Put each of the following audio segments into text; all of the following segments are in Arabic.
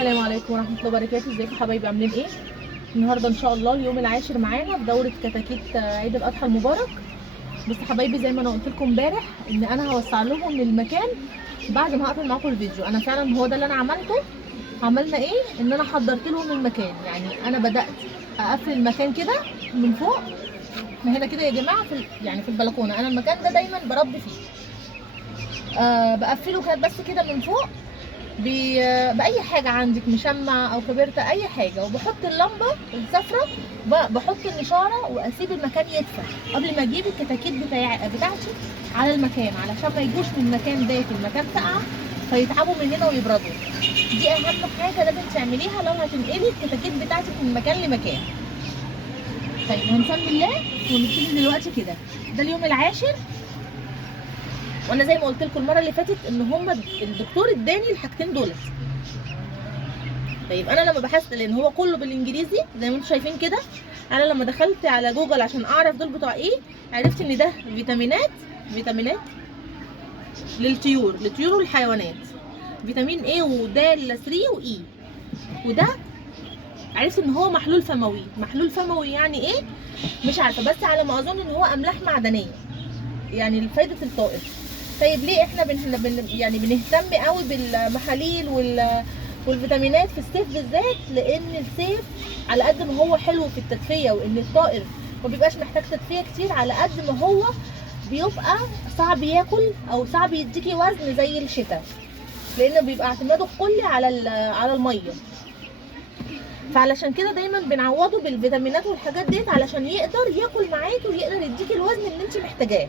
السلام عليكم ورحمه الله وبركاته. ازيكم حبايبي، عاملين ايه؟ النهارده ان شاء الله اليوم العاشر معانا في دوره كتاكيت عيد الاضحى المبارك. بصوا حبايبي، زي ما انا قلت لكم امبارح ان انا هوسع لهم المكان بعد ما هقفل معاكم الفيديو. انا فعلا هو ده اللي انا عملته. عملنا ايه؟ ان انا حضرت لهم المكان، يعني انا بدات اقفل المكان كده من فوق. احنا هنا كده يا جماعه يعني في البلكونه، انا المكان ده دايما بربي فيه. بقفله كده بس كده من فوق باي حاجه عندك، مشمع او كبرته اي حاجه، وبحط اللمبه الصفراء، بحط النشاره واسيب المكان يدفى قبل ما اجيب الكتاكيت بتاعتي على المكان، علشان ما يجوش من مكان دافي المكان ساقعه فيتعبوا مننا ويبردوا. دي اهم حاجه لازم تعمليها لو هتنقلي الكتاكيت بتاعتك من مكان لمكان. طيب هنسمي الله ونبتدي دلوقتي كده. ده اليوم العاشر، وانا زي ما قلت لكم المره اللي فاتت ان هم الدكتور اداني الحاجتين دولت. طيب انا لما بحثت، لان هو كله بالانجليزي زي ما انتم شايفين كده، انا لما دخلت على جوجل عشان اعرف دول بتوع ايه، عرفت ان ده فيتامينات للطيور والحيوانات، فيتامين A ود 3 وإي. وده عرفت ان هو محلول فموي يعني ايه مش عارفه، بس على ما اظن ان هو املاح معدنيه يعني لفايده الطائر. طيب ليه احنا يعني بنهتم قوي بالمحاليل والفيتامينات في الصيف بالذات؟ لان الصيف على قد ما هو حلو في التدفئه، وان الطائر ما بيبقاش محتاج تدفئه كتير، على قد ما هو بيبقى صعب ياكل او صعب يديكي وزن زي الشتاء، لانه بيبقى اعتماده كلي على الميه. فعلشان كده دايما بنعوضه بالفيتامينات والحاجات ديت علشان يقدر ياكل معاكي ويقدر يديكي الوزن اللي انت محتاجاه.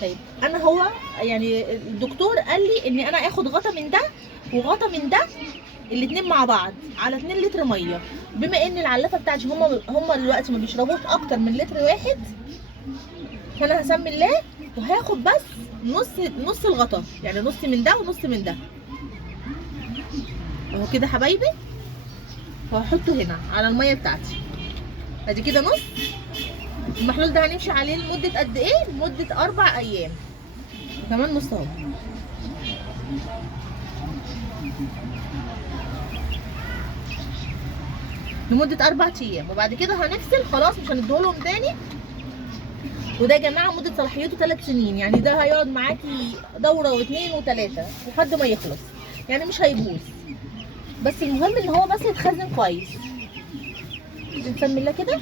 طيب انا هو يعني الدكتور قال لي ان انا اخد غطا من ده وغطا من ده، الاتنين مع بعض على 2 لتر ميه. بما ان العلافه بتاعتي هم دلوقتي ما بيشربوش اكتر من لتر واحد، فانا هسمي الله وهاخد بس نص الغطا، يعني نص من ده ونص من ده اهو كده حبايبي، وهحطه هنا على الميه بتاعتي. ادي كده نص. المحلول ده هنمشي عليه لمده قد ايه؟ لمده 4 ايام، وكمان نص اهو. لمده 4 ايام، وبعد كده هنفصل خلاص، مش هنديهولهم تاني. وده يا جماعه مده صلاحيته 3 سنين، يعني ده هيقعد معاكي دوره واثنين وثلاثه لحد ما يخلص، يعني مش هيبوظ. بس المهم ان هو بس يتخزن كويس. بنسمي الله كده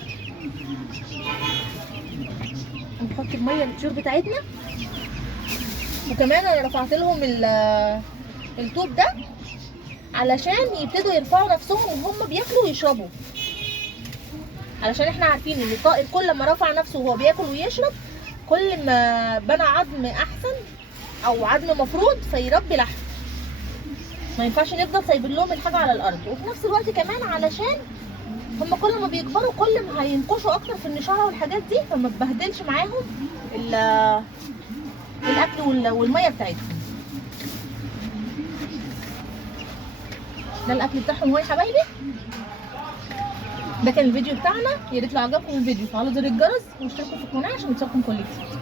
ونحط الميه للطيور بتاعتنا. وكمان انا رفعت لهم الطوب ده علشان يبتدوا يرفعوا نفسهم وهم بياكلوا ويشربوا، علشان احنا عارفين ان الطائر كل ما رفع نفسه وهو بياكل ويشرب كل ما بنى عظم احسن او عظم مفروض فيربي لحم. ما ينفعش نفضل سايبين لهم الحاجه على الارض. وفي نفس الوقت كمان علشان هم كل ما بيكبروا كل ما هينقشوا اكتر في النشاره والحاجات دي، فما تبهدلش معاهم الاكل والميه بتاعتهم. ده الاكل بتاعهم هو يا حبايبي. ده كان الفيديو بتاعنا. يا ريت لو عجبكم الفيديو فعلوا زر الجرس واشتركوا في القناه عشان يوصلكم كل جديد.